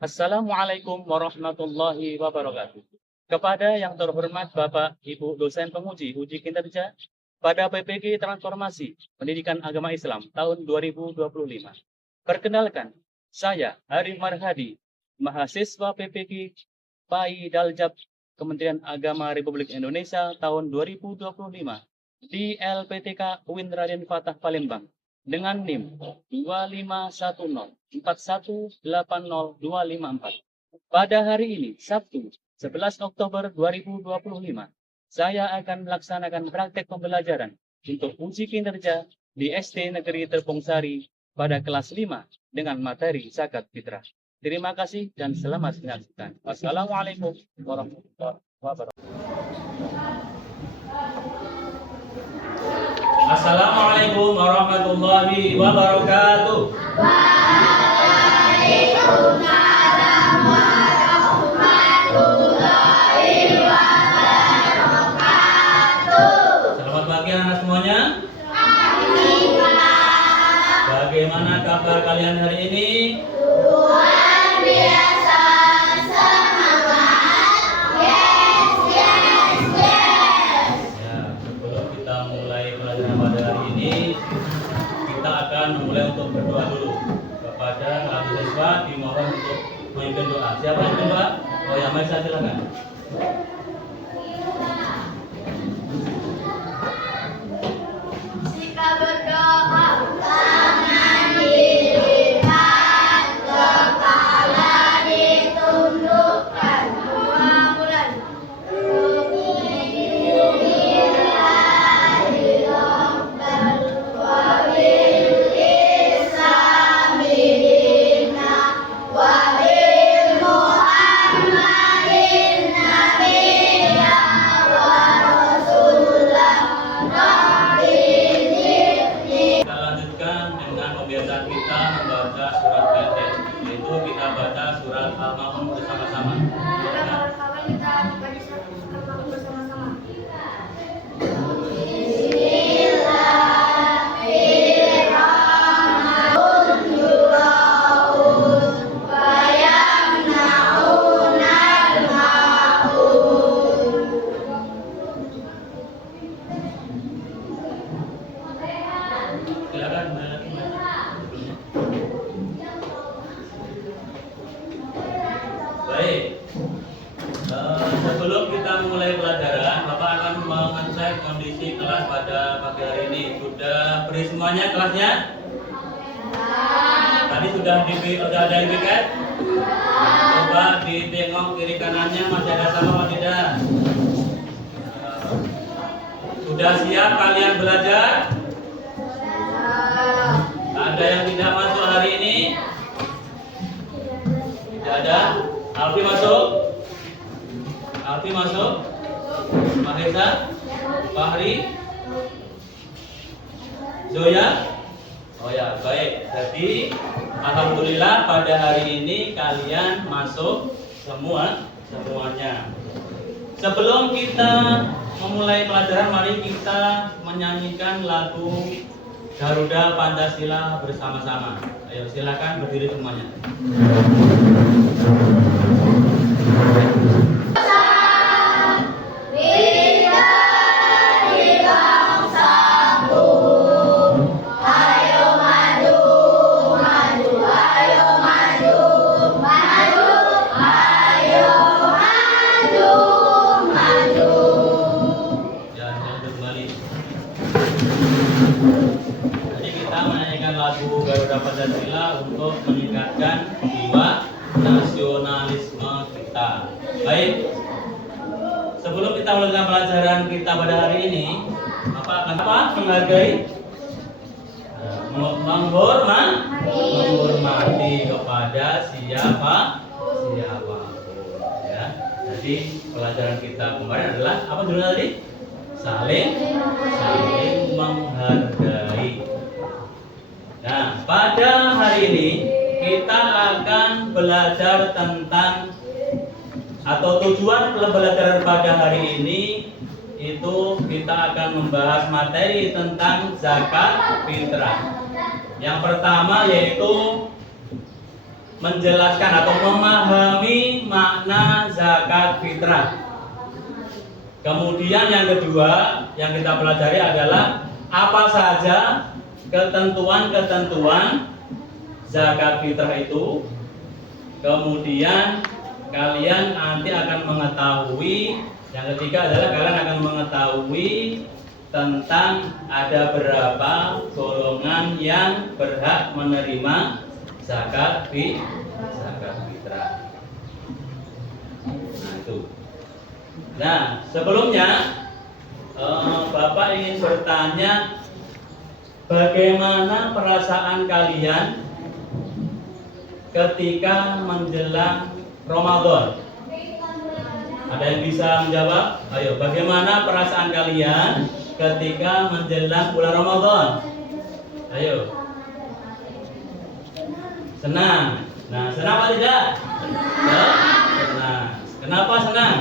Assalamualaikum warahmatullahi wabarakatuh. Kepada yang terhormat Bapak Ibu dosen penguji uji kinerja pada PPG Transformasi Pendidikan Agama Islam tahun 2025. Perkenalkan, saya Arif Marhadi, mahasiswa PPG PAI Daljab Kementerian Agama Republik Indonesia tahun 2025 di LPTK UIN Raden Fatah Palembang dengan NIM 25104180254. Pada hari ini, Sabtu 11 Oktober 2025, saya akan melaksanakan praktek pembelajaran untuk uji kinerja di SD Negeri Tepung Sari pada kelas 5 dengan materi zakat fitrah. Terima kasih dan selamat menyaksikan. Wassalamualaikum warahmatullahi wabarakatuh. Assalamualaikum warahmatullahi wabarakatuh. Waalaikumsalam warahmatullahi wabarakatuh. Selamat pagi anak semuanya. Bagaimana kabar kalian hari ini? Luar biasa semangat. Yes, yes, yes. Ya, sebelum kita mulai pelajaran pada hari ini, kita akan memulai untuk berdoa dulu kepada para siswa. Dimohon untuk memimpin doa. Siapa yang memimpin doa? Oh ya, Maisa silakan. Jika berdoa, tangan dilipat, kepala ditundukkan. Mulai. Bismillahirrahmanirrahim. Wa bil Islami dina wa bil Muhammadin nabiyya wa rasulullah. Kita lanjutkan dengan kebiasaan kita membaca surat pendek, yaitu kita baca surat Al-Ma'un bersama-sama. Silakan. Baik. Sebelum kita mulai pelajaran, Bapak akan mengecek kondisi kelas pada pagi hari ini. Sudah beri semuanya kelasnya? Tadi sudah ada yang piket? Coba ditengok kiri kanannya masih ada sama atau tidak? Sudah siap kalian belajar? Ada yang tidak masuk hari ini? Tidak ada? Alfi masuk? Alfi masuk? Mahesa? Fahri? Zoya? Oh ya, baik. Jadi alhamdulillah pada hari ini kalian masuk semuanya. Sebelum kita memulai pelajaran, mari kita menyanyikan lagu Garuda Pancasila bersama-sama. Ayo silakan berdiri semuanya. Jangan kembali. Jadi kita menyanyikan lagu Garuda Pancasila untuk meningkatkan jiwa nasionalisme kita. Baik. Sebelum kita melakukan pelajaran kita pada hari ini, menghargai, menghormati kepada siapapun, ya. Jadi pelajaran kita kemarin adalah apa dulu tadi? Saling menghargai. Nah, pada hari ini kita akan belajar tentang atau tujuan pembelajaran pada hari ini itu kita akan membahas materi tentang zakat fitrah. Yang pertama yaitu menjelaskan atau memahami makna zakat fitrah. Kemudian yang kedua yang kita pelajari adalah apa saja ketentuan-ketentuan zakat fitrah itu. Kemudian kalian nanti akan mengetahui, yang ketiga adalah kalian akan mengetahui tentang ada berapa golongan yang berhak menerima zakat fitrah. Nah itu. Nah sebelumnya Bapak ingin bertanya, bagaimana perasaan kalian ketika menjelang Ramadan? Ada yang bisa menjawab? Ayo, bagaimana perasaan kalian ketika menjelang bulan Ramadan? Ayo. Senang. Nah, senang apa tidak? Ya, senang. Kenapa senang?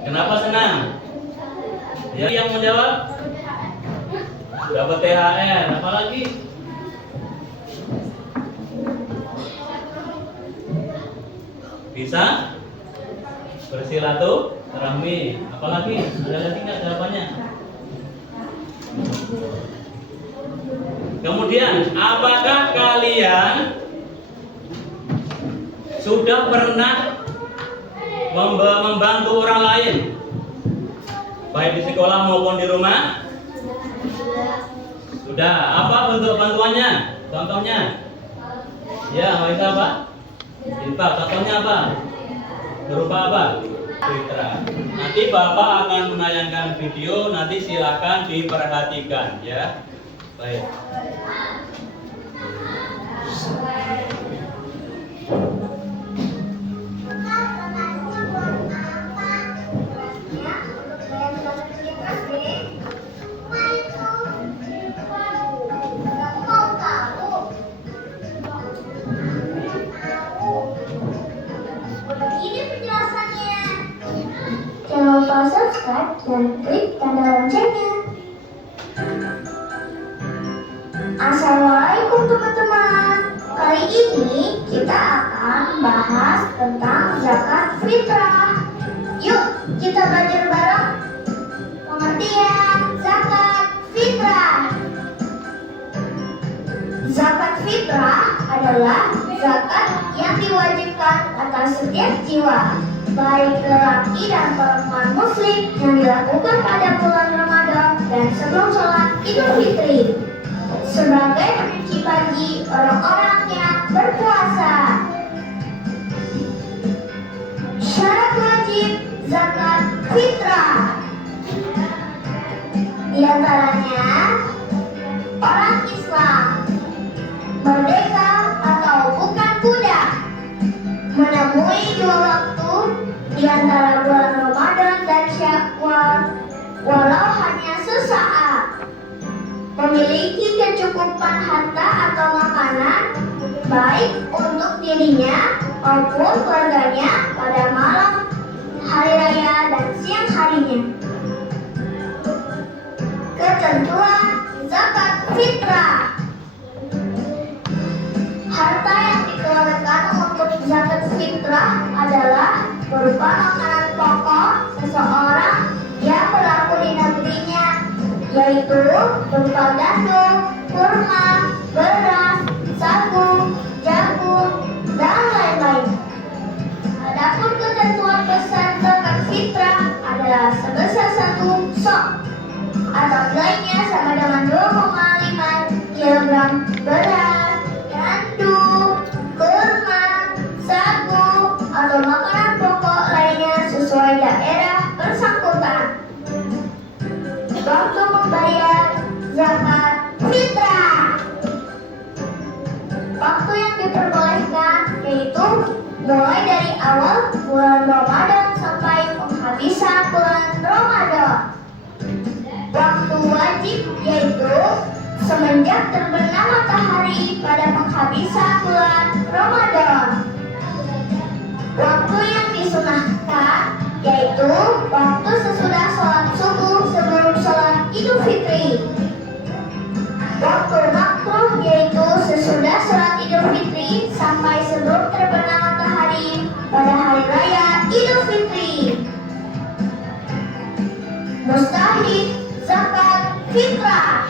Kenapa senang? Ya, yang menjawab? Dapat THR, apa lagi? Bisa bersilaturahmi, apalagi? Ada lagi nggak jawabannya? Kemudian, apakah kalian sudah pernah membantu orang lain, baik di sekolah maupun di rumah? Sudah. Apa bentuk bantuannya? Contohnya? Ya, itu apa? Infak. Contohnya apa? Berupa apa? Fitrah. Nanti Bapak akan menayangkan video, nanti silakan diperhatikan ya. Baik. Jangan lupa subscribe dan klik tanda loncengnya. Assalamualaikum teman-teman. Kali ini kita akan bahas tentang zakat fitrah. Yuk kita belajar bareng pengertian zakat fitrah. Zakat fitrah adalah zakat yang diwajibkan atas setiap jiwa, baik lelaki dan perempuan muslim, yang dilakukan pada bulan Ramadan dan sebelum sholat Idul Fitri, sebagai penyuci bagi orang-orang yang berpuasa. Syarat wajib zakat fitrah di antaranya orang Islam, merdeka atau bukan budak, menemui 2 waktu di antara bulan Ramadan dan Syawal walau hanya sesaat, memiliki kecukupan harta atau makanan baik untuk dirinya maupun keluarganya pada malam hari raya dan siang harinya. Ketentuan zakat fitrah. Harta yang dikeluarkan untuk zakat fitrah adalah berupa makanan pokok seseorang yang berlaku di negerinya, yaitu berupa gandum, kurma, beras, sagu, jagung, dan lain-lain. Adapun ketentuan besar zakat fitrah adalah sebesar 1 sok atau nilainya sama dengan 2,5 kg beras, gandum, kurma, sagu, atau makanan pokok lainnya sesuai daerah bersangkutan. Waktu membayar zakat fitrah. Waktu yang diperbolehkan yaitu mulai dari awal bulan Ramadan sampai penghabisan bulan Ramadan. Waktu wajib yaitu semenjak terbenam matahari pada penghabisan bulan Ramadan. Waktu yang disunahkan yaitu waktu sesudah sholat subuh sebelum sholat Idul Fitri. Waktu makruh yaitu fitrah.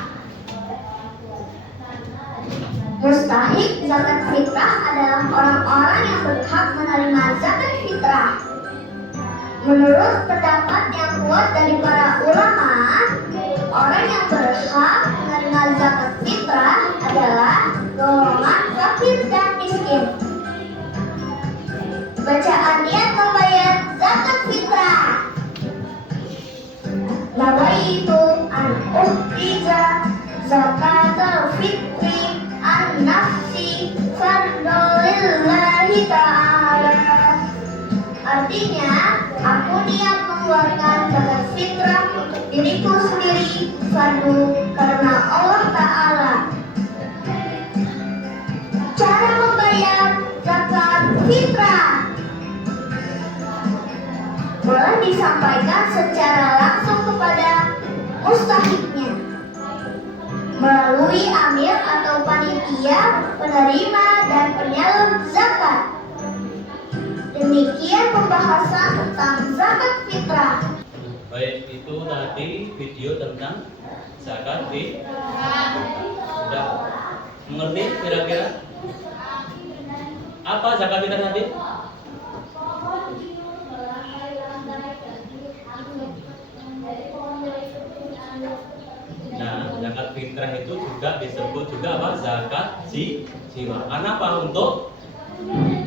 Mustahik zakat fitrah adalah orang-orang yang berhak menerima zakat fitrah. Menurut pendapat yang kuat dari para ulama, orang yang berhak menerima zakat fitrah adalah golongan fakir dan miskin. Bacaan niat membayar zakat fitrah. Nawaitu an uhriza zakatul fitri an nafsi fardolillahi ta'ala. Artinya, aku niat mengeluarkan zakat fitrah untuk diriku sendiri, fardu karena Allah Ta'ala. Cara membayar zakat fitrah boleh disampaikan secara langsung kepada mustahiknya melalui amir atau panitia penerima dan penyalur zakat. Demikian pembahasan tentang zakat fitrah. Baik, itu tadi video tentang zakat fitrah. Sudah mengerti kira-kira apa zakat fitrah tadi? Nah, zakat fitrah itu juga disebut juga apa? Zakat jiwa. Karena apa? Untuk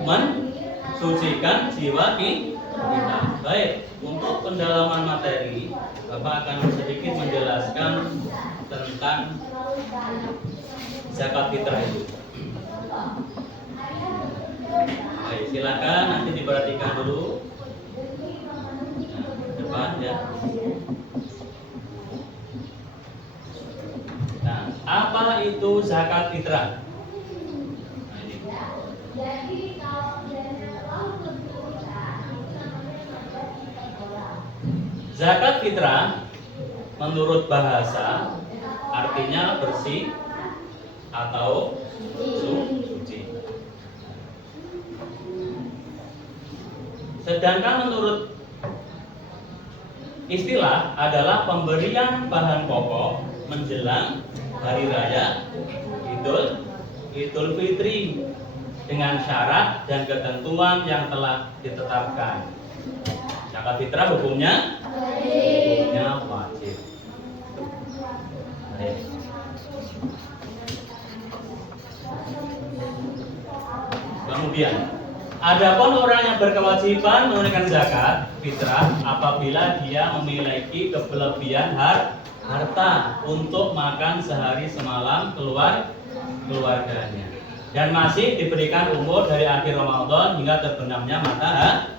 mensucikan jiwa kita. Baik, untuk pendalaman materi, Bapak akan sedikit menjelaskan tentang zakat fitrah itu. Baik, silakan nanti diperhatikan dulu. Nah, depan ya. Nah, apa itu zakat fitrah? Nah, ini. Zakat fitrah menurut bahasa artinya bersih atau suci. Sedangkan menurut istilah adalah pemberian bahan pokok menjelang hari raya Idul Fitri dengan syarat dan ketentuan yang telah ditetapkan. Zakat fitrah hukumnya wajib. Kemudian, adapun orang yang berkewajiban menunaikan zakat fitrah apabila dia memiliki kelebihan harta untuk makan sehari semalam keluarganya dan masih diberikan umur dari akhir Ramadan hingga terbenamnya matahari.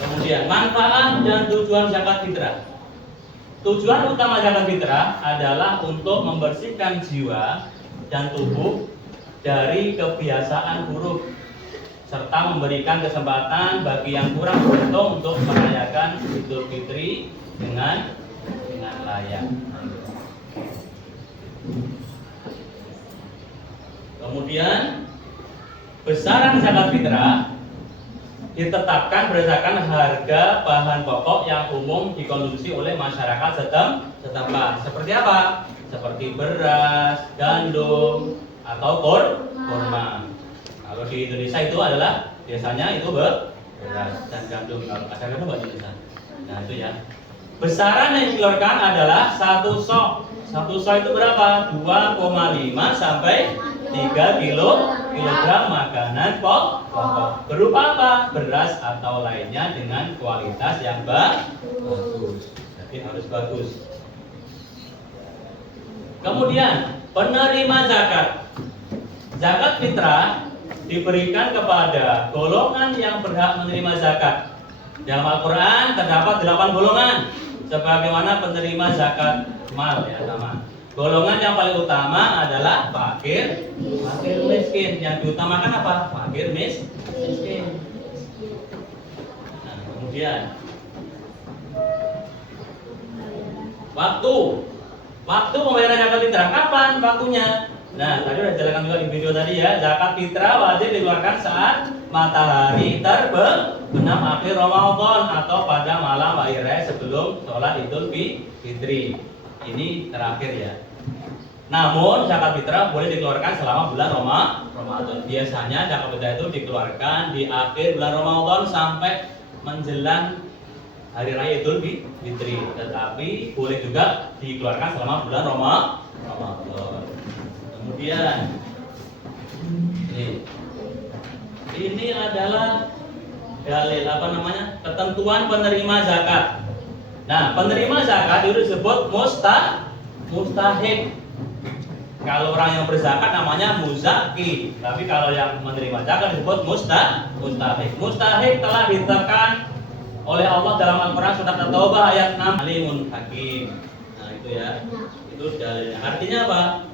Kemudian manfaat dan tujuan zakat fitrah. Tujuan utama zakat fitrah adalah untuk membersihkan jiwa dan tubuh dari kebiasaan buruk serta memberikan kesempatan bagi yang kurang beruntung untuk merayakan Idul Fitri dengan layak. Kemudian besaran zakat fitrah ditetapkan berdasarkan harga bahan pokok yang umum dikonsumsi oleh masyarakat setempat. Seperti apa? Seperti beras, gandum, atau kurma. Kalau di Indonesia itu adalah biasanya itu beras dan gandum. Kalau ada gandum nggak di Indonesia? Nah itu ya. Besaran yang dikeluarkan adalah satu sok. Satu sok itu berapa? 2,5 sampai 3 kilogram makanan pokok. Berupa apa? Beras atau lainnya dengan kualitas yang bagus. Jadi harus bagus. Kemudian penerima zakat. Zakat fitrah diberikan kepada golongan yang berhak menerima zakat. Dalam Al-Quran terdapat 8 golongan sebagaimana penerima zakat mal ya sama. Golongan yang paling utama adalah fakir miskin. Yang diutamakan apa? Fakir miskin. Nah, kemudian waktu pembayaran zakat fitrah kapan waktunya? Nah, tadi sudah dijelaskan juga di video tadi ya. Zakat fitrah wajib dikeluarkan saat matahari terbenam akhir Ramadan atau pada malam hari raya sebelum sholat Idul Fitri. ini terakhir ya. Namun zakat fitrah boleh dikeluarkan selama bulan Ramadan. Biasanya zakat fitrah itu dikeluarkan di akhir bulan Ramadan sampai menjelang hari raya Idul Fitri. Tetapi boleh juga dikeluarkan selama bulan Ramadan. Kemudian ini adalah dalil ketentuan penerima zakat. Nah, penerima zakat itu disebut mustahik. Kalau orang yang berzakat namanya muzaki, tapi kalau yang menerima zakat disebut mustahik. Mustahik telah ditekan oleh Allah dalam Al-Quran surat At-Taubah ayat 6, Alimun Hakim. Nah itu ya, itu dalilnya. Artinya apa?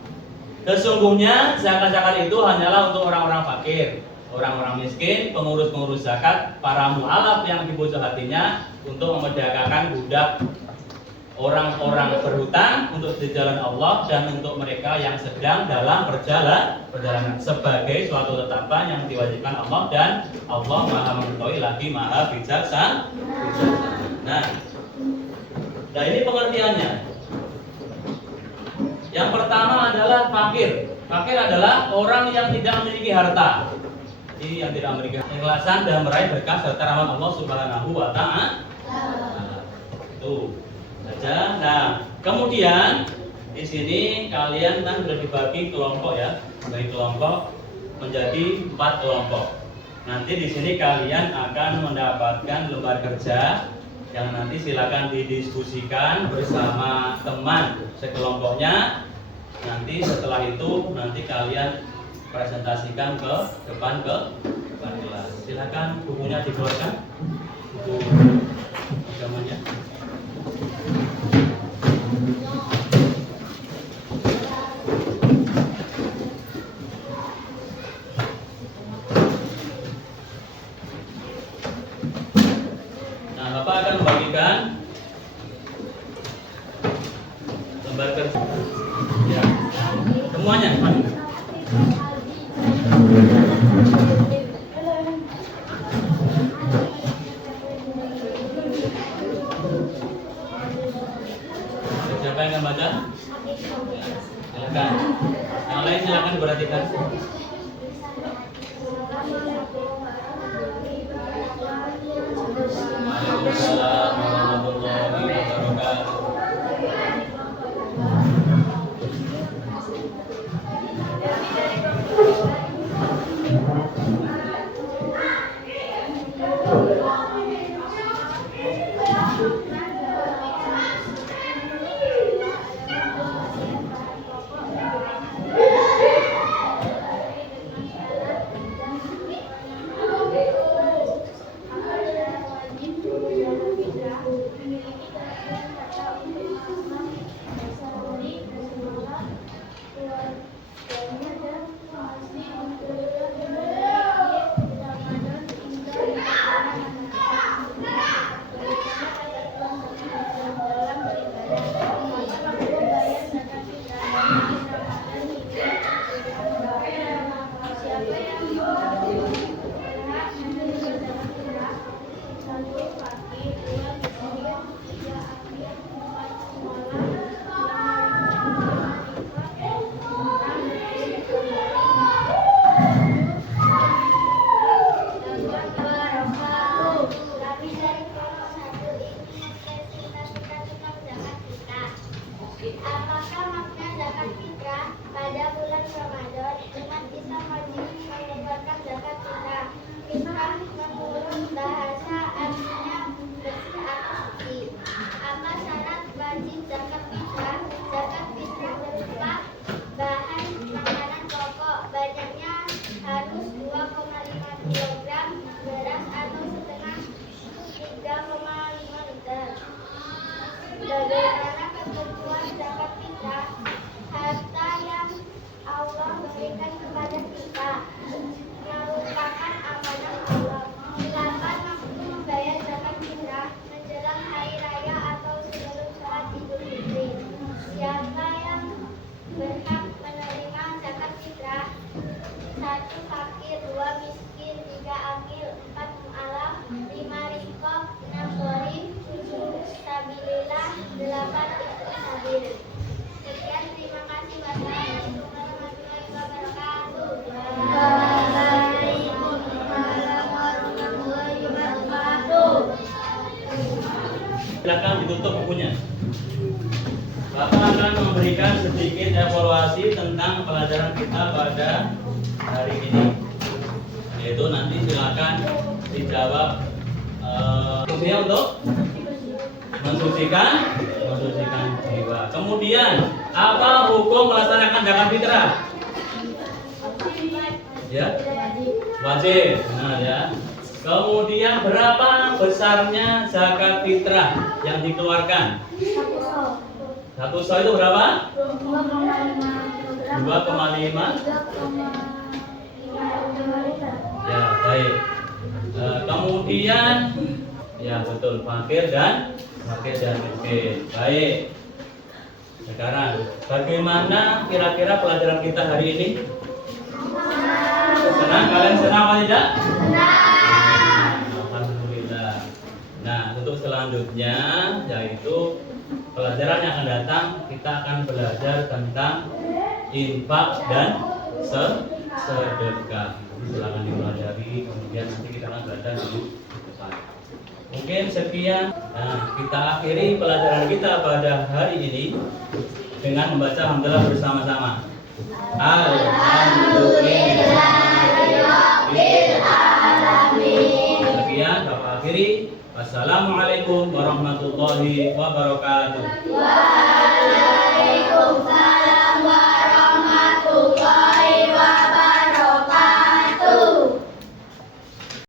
Sesungguhnya zakat-zakat itu hanyalah untuk orang-orang fakir, orang-orang miskin, pengurus-pengurus zakat, para mu'alaf yang di pojok hatinya, untuk memerdekakan budak, orang-orang berhutang untuk di jalan Allah, dan untuk mereka yang sedang dalam perjalanan sebagai suatu tetapan yang diwajibkan Allah, dan Allah Maha mengetahui lagi Maha bijaksana. Nah, ini pengertiannya. Yang pertama adalah fakir. Fakir adalah orang yang tidak memiliki harta. Jadi yang tidak memiliki ikhlasan dan meraih berkah serta rahmat Allah Subhanahu wa Ta'ala. Itu saja. Nah, kemudian di sini kalian kan sudah dibagi kelompok ya, bagi kelompok menjadi 4 kelompok. Nanti di sini kalian akan mendapatkan lembar kerja yang nanti silakan didiskusikan bersama teman sekelompoknya. Nanti setelah itu nanti kalian presentasikan ke depan kelas. Silakan bukunya dikeluarkan, buku agamanya. Nah, Bapak akan membagikan lembar kerja. Ya, semuanya. Siapa yang akan baca? Silakan. Yang lain silakan diperhatikan. Waalaikumsalam warahmatullahi wabarakatuh. Apakah makna zakat fitrah pada bulan Ramadan? Umat Islam wajib mengeluarkan zakat fitrah. Fitrah menurut bahasa artinya bersih atau suci. Apa syarat wajib zakat fitrah? Zakat fitrah berupa bahan makanan pokok, banyaknya harus 2,5 kg beras atau setengah 3,5 liter. Bagaimana ketentuan zakat fitrah? Harta yang Allah berikan kepada kita merupakan amanah Allah. Silakan Sekian, terima kasih. Wassalamualaikum warahmatullahi wabarakatuh. Waalaikumsalam warahmatullahi wabarakatuh. Silakan ditutup bukunya. Bapak akan memberikan sedikit evaluasi tentang pelajaran kita pada hari ini. Yaitu nanti silakan dijawab fungsinya untuk mensucikan jiwa. Kemudian apa hukum melaksanakan zakat fitrah? Ya, wajib. Benar ya. Kemudian berapa besarnya zakat fitrah yang dikeluarkan? Satu so itu berapa? 2,5. Ya, baik. Kemudian ya betul, fakir dan miskin. Baik. Sekarang bagaimana kira-kira pelajaran kita hari ini? Senang? Kalian senang apa tidak? Alhamdulillah. Nah, untuk selanjutnya yaitu pelajaran yang akan datang, kita akan belajar tentang infak dan sedekah. Silakan dipelajari, kemudian nanti kita akan belajar di depan. Mungkin sekian. Nah, kita akhiri pelajaran kita pada hari ini dengan membaca hamdalah bersama-sama. Alhamdulillahirrahmanirrahim. Sekian, Bapak akhiri. Wassalamualaikum warahmatullahi wabarakatuh. Waalaikumsalam.